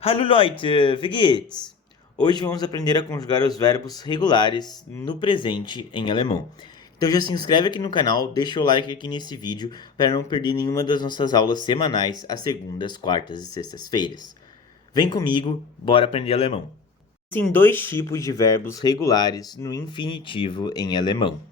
Hallo Leute, wie geht's? Hoje vamos aprender a conjugar os verbos regulares no presente em alemão. Então já se inscreve aqui no canal, deixa o like aqui nesse vídeo para não perder nenhuma das nossas aulas semanais às segundas, quartas e sextas-feiras. Vem comigo, bora aprender alemão. Existem dois tipos de verbos regulares no infinitivo em alemão.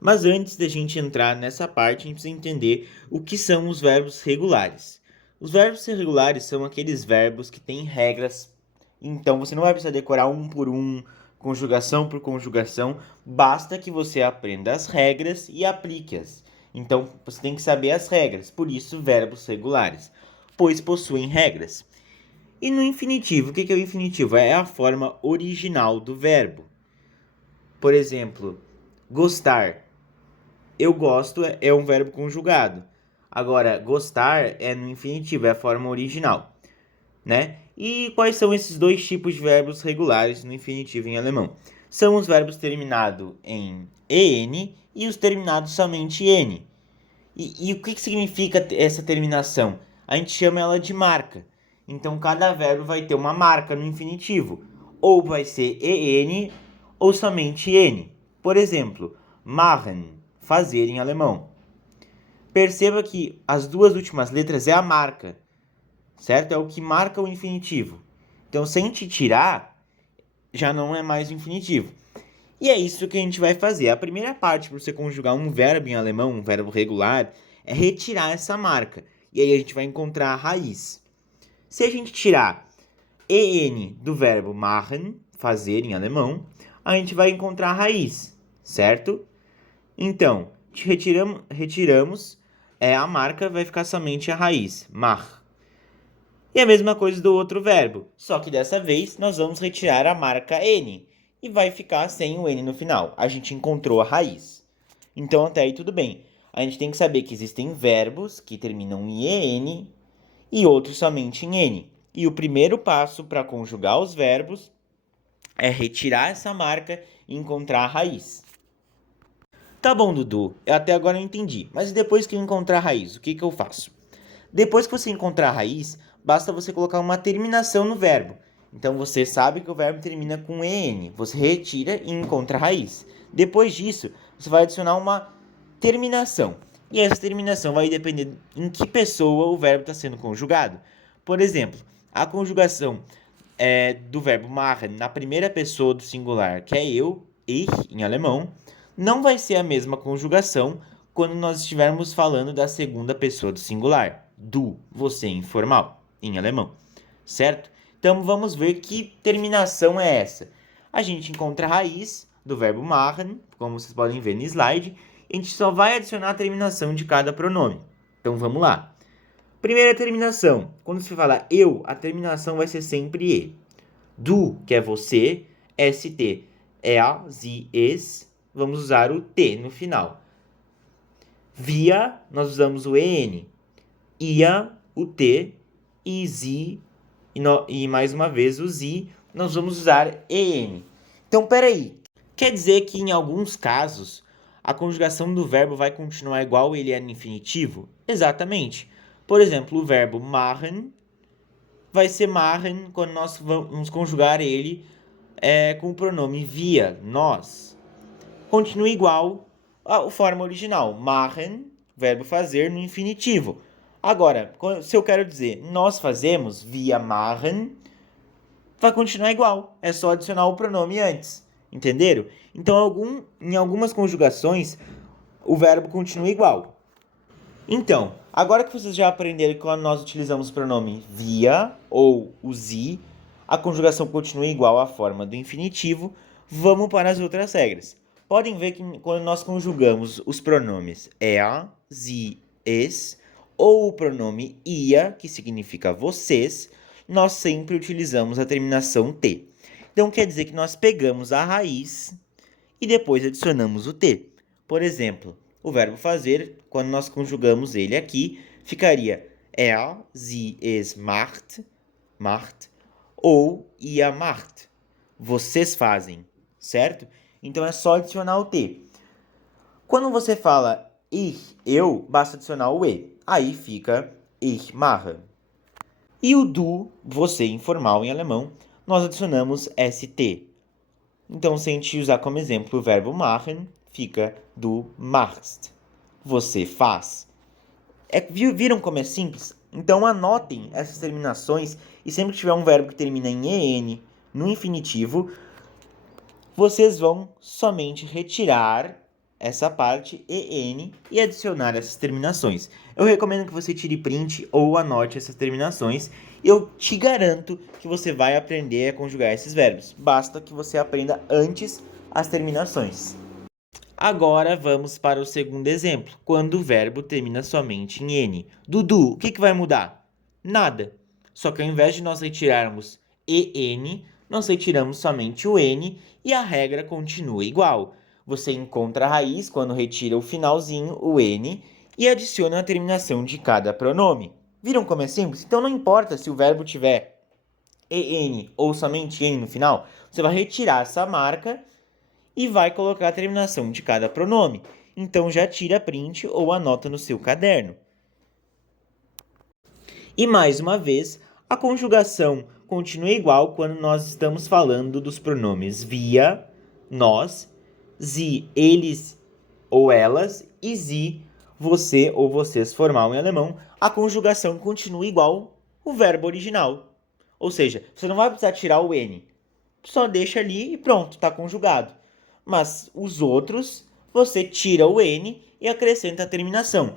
Mas antes da gente entrar nessa parte, a gente precisa entender o que são os verbos regulares. Os verbos regulares são aqueles verbos que têm regras, então você não vai precisar decorar um por um, conjugação por conjugação, basta que você aprenda as regras e aplique-as. Então você tem que saber as regras, por isso verbos regulares, pois possuem regras. E no infinitivo, o que é o infinitivo? É a forma original do verbo. Por exemplo, gostar. Eu gosto é um verbo conjugado. Agora, gostar é no infinitivo, é a forma original, né? E quais são esses dois tipos de verbos regulares no infinitivo em alemão? São os verbos terminados em en e os terminados somente em n. E o que significa essa terminação? A gente chama ela de marca. Então, cada verbo vai ter uma marca no infinitivo. Ou vai ser en ou somente n. Por exemplo, machen, fazer em alemão. Perceba que as duas últimas letras é a marca, certo? É o que marca o infinitivo. Então, se a gente tirar, já não é mais o infinitivo. E é isso que a gente vai fazer. A primeira parte para você conjugar um verbo em alemão, um verbo regular, é retirar essa marca. E aí a gente vai encontrar a raiz. Se a gente tirar en do verbo machen, fazer em alemão, a gente vai encontrar a raiz, certo? Então, retiramos a marca, vai ficar somente a raiz, mach. E a mesma coisa do outro verbo, só que dessa vez nós vamos retirar a marca n e vai ficar sem o n no final. A gente encontrou a raiz. Então até aí tudo bem. A gente tem que saber que existem verbos que terminam em en e outros somente em n. E o primeiro passo para conjugar os verbos é retirar essa marca e encontrar a raiz. Tá bom, Dudu, eu até agora não entendi. Mas depois que eu encontrar a raiz, o que eu faço? Depois que você encontrar a raiz, basta você colocar uma terminação no verbo. Então você sabe que o verbo termina com en. Você retira e encontra a raiz. Depois disso, você vai adicionar uma terminação. E essa terminação vai depender em que pessoa o verbo está sendo conjugado. Por exemplo, a conjugação do verbo machen na primeira pessoa do singular, que é eu, ich, em alemão, não vai ser a mesma conjugação quando nós estivermos falando da segunda pessoa do singular, du, você informal, em alemão, certo? Então vamos ver que terminação é essa. A gente encontra a raiz do verbo machen, como vocês podem ver no slide, e a gente só vai adicionar a terminação de cada pronome. Então vamos lá. Primeira terminação, quando se fala eu, a terminação vai ser sempre e. Du, que é você, st, er, sie, es, vamos usar o t no final. Wir, nós usamos o en. Ihr, o t, e sie, e mais uma vez o sie, nós vamos usar en. Então, peraí, quer dizer que em alguns casos a conjugação do verbo vai continuar igual ele é no infinitivo? Exatamente. Por exemplo, o verbo machen vai ser machen quando nós vamos conjugar ele com o pronome wir, nós. Continua igual a forma original, machen, verbo fazer no infinitivo. Agora, se eu quero dizer nós fazemos, wir machen, vai continuar igual. É só adicionar o pronome antes. Entenderam? Então, em algumas conjugações, o verbo continua igual. Então, agora que vocês já aprenderam que quando nós utilizamos o pronome wir ou o sie, a conjugação continua igual à forma do infinitivo, vamos para as outras regras. Podem ver que quando nós conjugamos os pronomes er, sie, es, ou o pronome ia, que significa vocês, nós sempre utilizamos a terminação t. Então quer dizer que nós pegamos a raiz e depois adicionamos o t. Por exemplo, o verbo fazer, quando nós conjugamos ele aqui, ficaria er, sie, es, macht, ou ihr macht. Vocês fazem, certo? Então é só adicionar o t. Quando você fala ich, eu, basta adicionar o e. Aí fica ich mache. E o du, você informal em alemão, nós adicionamos st. Então, se a gente usar como exemplo o verbo machen, fica du machst. Você faz. Viram como é simples? Então, anotem essas terminações e sempre que tiver um verbo que termina em en no infinitivo, vocês vão somente retirar essa parte en e adicionar essas terminações. Eu recomendo que você tire print ou anote essas terminações. Eu te garanto que você vai aprender a conjugar esses verbos. Basta que você aprenda antes as terminações. Agora vamos para o segundo exemplo, quando o verbo termina somente em n. Dudu, o que vai mudar? Nada. Só que ao invés de nós retirarmos en, nós retiramos somente o n e a regra continua igual. Você encontra a raiz quando retira o finalzinho, o n, e adiciona a terminação de cada pronome. Viram como é simples? Então não importa se o verbo tiver en ou somente n no final, você vai retirar essa marca e vai colocar a terminação de cada pronome. Então já tira print ou anota no seu caderno. E mais uma vez, a conjugação continua igual quando nós estamos falando dos pronomes via, nós, sie, eles ou elas, e sie, você ou vocês formal em alemão. A conjugação continua igual o verbo original. Ou seja, você não vai precisar tirar o n. Só deixa ali e pronto, está conjugado. Mas os outros, você tira o n e acrescenta a terminação.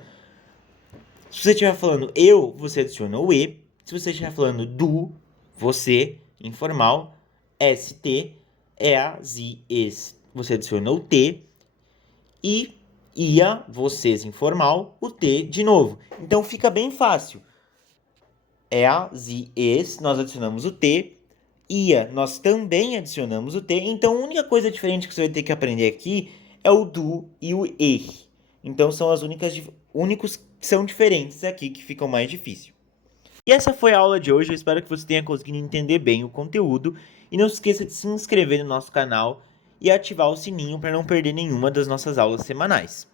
Se você estiver falando eu, você adiciona o e. Se você estiver falando du, você, informal, st, er, sie, es, você adiciona o t. E ia, vocês, informal, o t de novo. Então fica bem fácil. Er, sie, es, nós adicionamos o t. Ia, nós também adicionamos o t. Então a única coisa diferente que você vai ter que aprender aqui é o du e o er. Então são as únicos que são diferentes aqui, que ficam mais difíceis. E essa foi a aula de hoje, eu espero que você tenha conseguido entender bem o conteúdo. E não se esqueça de se inscrever no nosso canal e ativar o sininho para não perder nenhuma das nossas aulas semanais.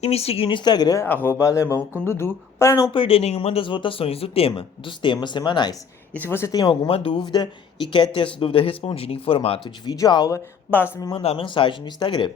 E me seguir no Instagram, @alemãocomdudu, para não perder nenhuma das votações dos temas semanais. E se você tem alguma dúvida e quer ter essa dúvida respondida em formato de videoaula, basta me mandar mensagem no Instagram.